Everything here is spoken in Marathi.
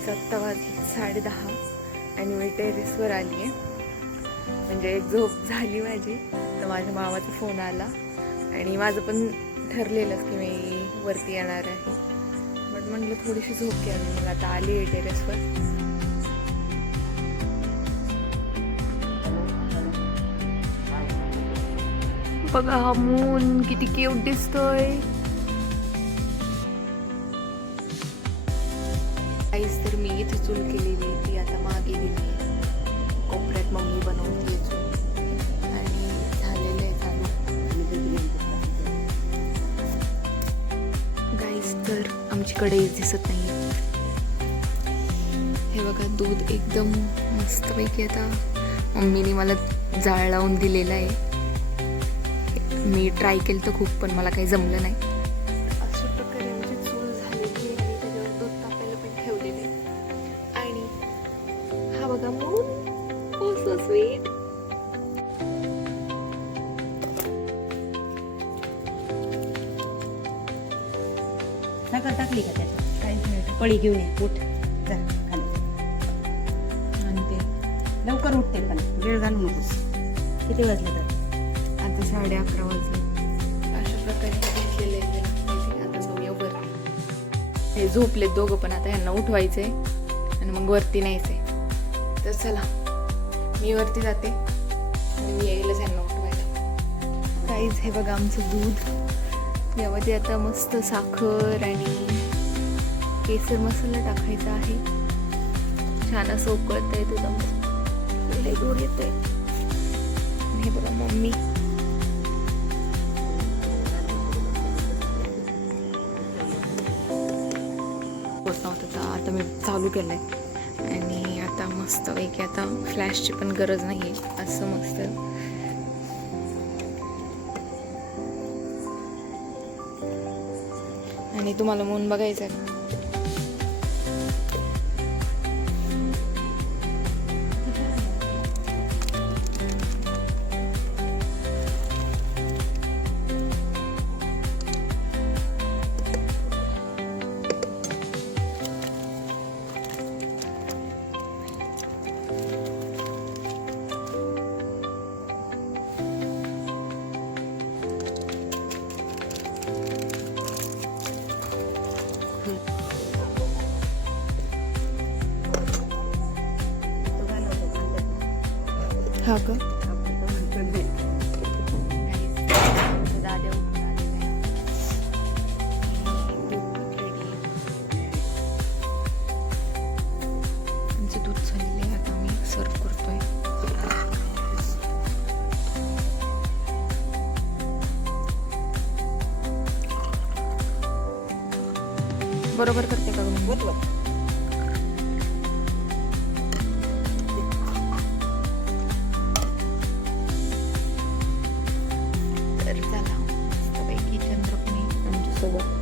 गाईज आत्ता वाजले 10:30 आणि मी टेरेसवर आली आहे. म्हणजे एक झोप झाली माझी, तर माझ्या मामाचा फोन आला आणि माझं पण ठरलेलंच की मी वरती येणार आहे. बट म्हटलं थोडीशी झोप घ्यावी, मग आता आली आहे टेरेसवर. बघा हा मून किती क्यूट दिसतोय. काहीच तर मी इथे चूल केलेली, ती आता मागे गेली आहे. कोपऱ्यात मम्मी बनवते चूल आणि झालेलं आहे चालू. गाईस तर आमची कढई दिसत नाही. हे बघा दूध एकदम मस्तपैकी आता मम्मीने मला जाळ लावून दिलेला आहे. मी ट्राय केलं तर खूप, पण मला काही जमलं नाही. अशा प्रकारे आमची चूल झालेली आहे आणि त्याच्यावर दूध तापायला पण ठेवलेले. आणि हा बघा मून, ओ सो स्वीट. साखर टाकली का त्याच्यात? काहीच नाही. पळी घेऊन ये, उठ जरा खाली. आणि ते लवकर उठते, पण वेळ घालू नकोस. किती वाजले तर? आता 11:30 वाजले. अशा प्रकारे घेतलेले आहे. आता जाऊया वरती. हे झोपलेत दोघं, पण आता यांना उठवायचंय आणि मग वरती न्यायचंय. तर चला मी वरती जाते आणि मी येईलच यांना उठवायला. काहीच हे बघा आमचं दूध. यामध्ये आता मस्त साखर आणि केसर मसाला टाकायचा आहे. छान असं उकळत आहे दुधामध्ये, लई दूध येतंय. हे बघा मम्मी होत नव्हतं, तर आता मी चालू केलंय. आणि आता मस्त पैकी आता फ्लॅशची पण गरज नाही आहे, असं मस्त. आणि तुम्हाला मून बघायचं आहे. हा का? दूध झालेले आता मी सर्व करतोय. बरोबर करते का तुम्ही? तर चला मस्तपैकी चंद्रपुणी तुमच्यासोबत